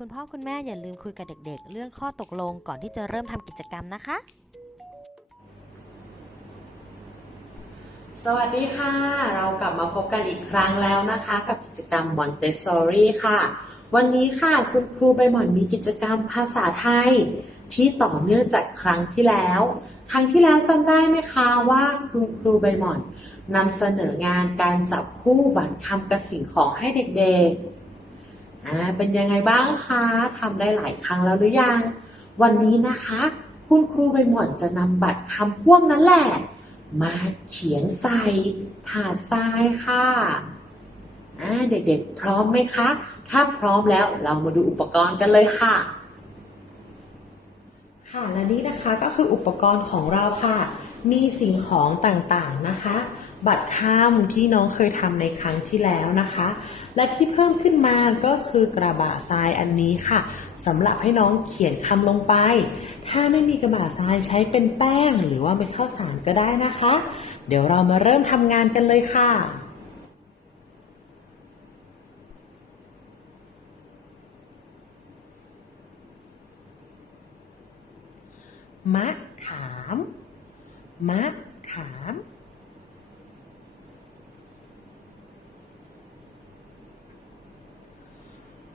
คุณพ่อคุณแม่อย่าลืมคุยกับเด็ก ๆ เรื่องข้อตกลงก่อนที่จะเริ่มทำกิจกรรมนะคะ สวัสดีค่ะ เรากลับมาพบกันอีกครั้งแล้วนะคะ กับกิจกรรม Montessori ค่ะ วันนี้ค่ะคุณครูใบหมอนมีกิจกรรมภาษาไทย ที่ต่อเนื่องจากครั้งที่แล้ว ครั้งที่แล้วจำได้ไหมคะว่าคุณครูใบหมอนนำเสนองานการจับคู่บัตรคำกับสิ่งของให้เด็กๆ อ่าเป็นยังไงบ้างคะทำได้หลายครั้งแล้วหรือยัง วันนี้นะคะ คุณครูใบหม่อนจะนำบัตรคำพวกนั้นแหละ มาเขียนใส่ถาดทรายค่ะอ่าเด็กๆ พร้อมไหมคะ ถ้าพร้อมแล้วเรามาดูอุปกรณ์กันเลยค่ะค่ะและนี่นะคะก็คืออุปกรณ์ของเราค่ะ มีสิ่งของต่างๆนะคะ บัตรคำที่น้องเคยทำในครั้งที่แล้วนะคะ และที่เพิ่มขึ้นมาก็คือกระบะทรายอันนี้ค่ะสำหรับให้น้องเขียนคำลงไป ถ้าไม่มีกระบะทรายใช้เป็นแป้งหรือว่าเป็นข้าวสารก็ได้นะคะ เดี๋ยวเรามาเริ่มทำงานกันเลยค่ะมะขามมะขาม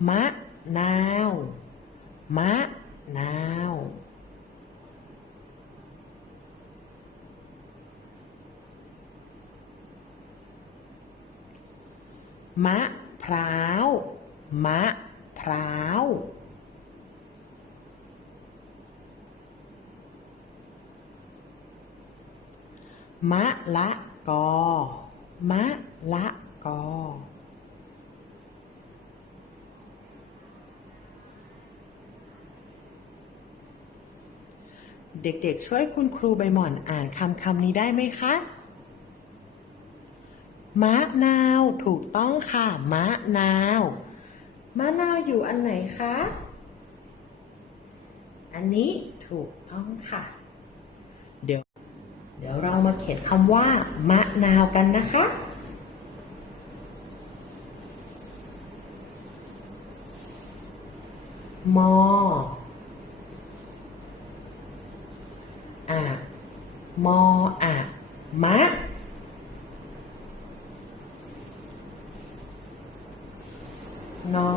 มะนาว มะนาว มะพร้าว มะพร้าว มะละกอ มะละกอ เด็กๆ ช่วยคุณครูใบหม่อนอ่านคำคำนี้ได้ไหมคะ มะนาวถูกต้องค่ะ มะนาว มะนาวอยู่อันไหนคะ อันนี้ถูกต้องค่ะ เดี๋ยว เดี๋ยวเรามาเขียนคำว่า มะนาวกันนะคะมอ อะ มออะมะ นอ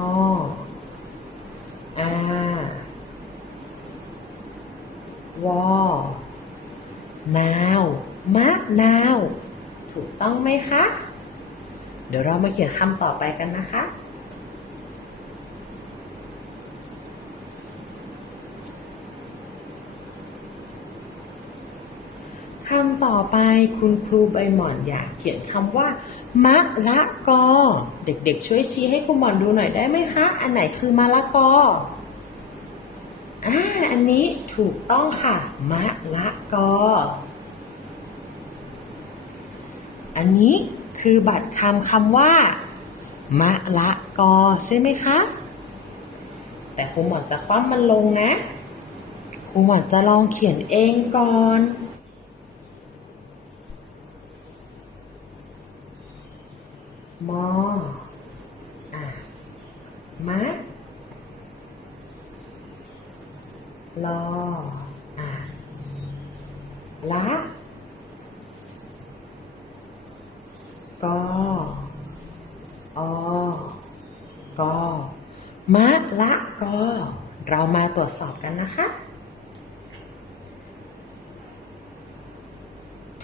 อาวอนาวมะนาว ถูกต้องไหมคะ เดี๋ยวเรามาเขียนคำต่อไปกันนะคะ คำต่อไปคุณครูใบหมอนอยากเขียนคำว่ามะละกอ เด็กๆ ช่วยชี้ให้ครูหมอนดูหน่อยได้ไหมคะ อันไหนคือมะละกออ่าอันนี้ถูกต้องค่ะ มะละกอ อันนี้คือบัตรคำคำว่า มะละกอ ใช่ไหมคะ แต่ครูหมอนจะคว่ำมันลงนะ ครูหมอนจะลองเขียนเองก่อน มออะ มะลออะละกออกอมะละกอเรามาตรวจสอบกันนะคะ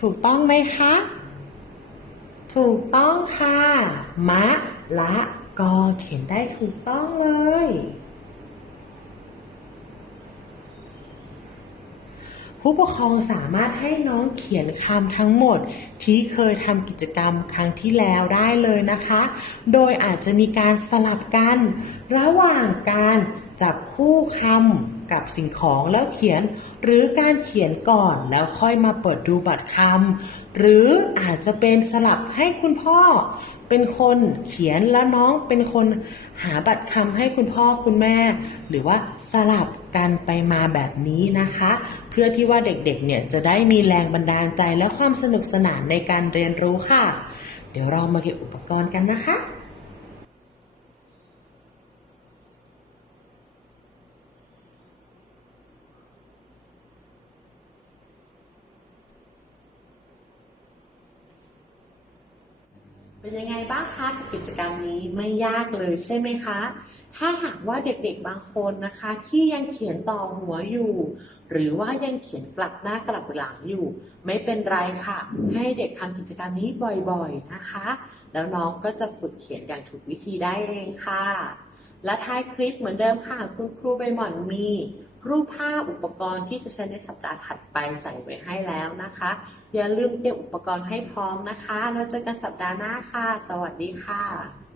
ถูกต้องไหมคะ ถูกต้องค่ะมะละ ก็เขียนได้ถูกต้องเลย ผู้ปกครองสามารถให้น้องเขียนคำทั้งหมด ที่เคยทำกิจกรรมครั้งที่แล้วได้เลยนะคะ โดยอาจจะมีการสลับกัน ระหว่างการจับคู่คำกับสิ่งของแล้วเขียน หรือการเขียนก่อนแล้วค่อยมาเปิดดูบัตรคำหรืออาจจะเป็นสลับให้คุณพ่อ เป็นคนเขียนแล้วน้องเป็นคนหาบัตรคำให้คุณพ่อคุณแม่ หรือว่าสลับกันไปมาแบบนี้นะคะ พื่อที่ว่าเด็กๆ เนี่ยจะได้มีแรงบันดาลใจและความสนุกสนานในการเรียนรู้ค่ะ เดี๋ยวเรามาเก็บอุปกรณ์กันนะคะเป็นยังไงบ้างคะกับกิจกรรมนี้ไม่ยากเลยใช่ไหมคะ ถ้าหากว่าเด็กๆบางคนนะคะ ที่ยังเขียนต่อหัวอยู่ หรือว่ายังเขียนกลับหน้ากลับหลังอยู่ ไม่เป็นไรค่ะ ให้เด็กทำกิจกรรมนี้บ่อยๆนะคะ แล้วน้องก็จะฝึกเขียนอย่างถูกวิธีได้เองค่ะ และท้ายคลิปเหมือนเดิมค่ะคุณครูใบหม่อนมีรูปภาพอุปกรณ์ที่จะใช้ในสัปดาห์ถัดไปใส่ไว้ให้แล้วนะคะ อย่าลืมเตรียมอุปกรณ์ให้พร้อมนะคะ แล้วเจอกันสัปดาห์หน้าค่ะ สวัสดีค่ะ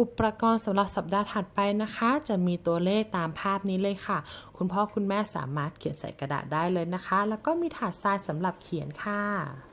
อุปกรณ์สำหรับสัปดาห์ถัดไปนะคะ จะมีตัวเลขตามภาพนี้เลยค่ะ คุณพ่อคุณแม่สามารถเขียนใส่กระดาษได้เลยนะคะ แล้วก็มีถาดทรายสำหรับเขียนค่ะ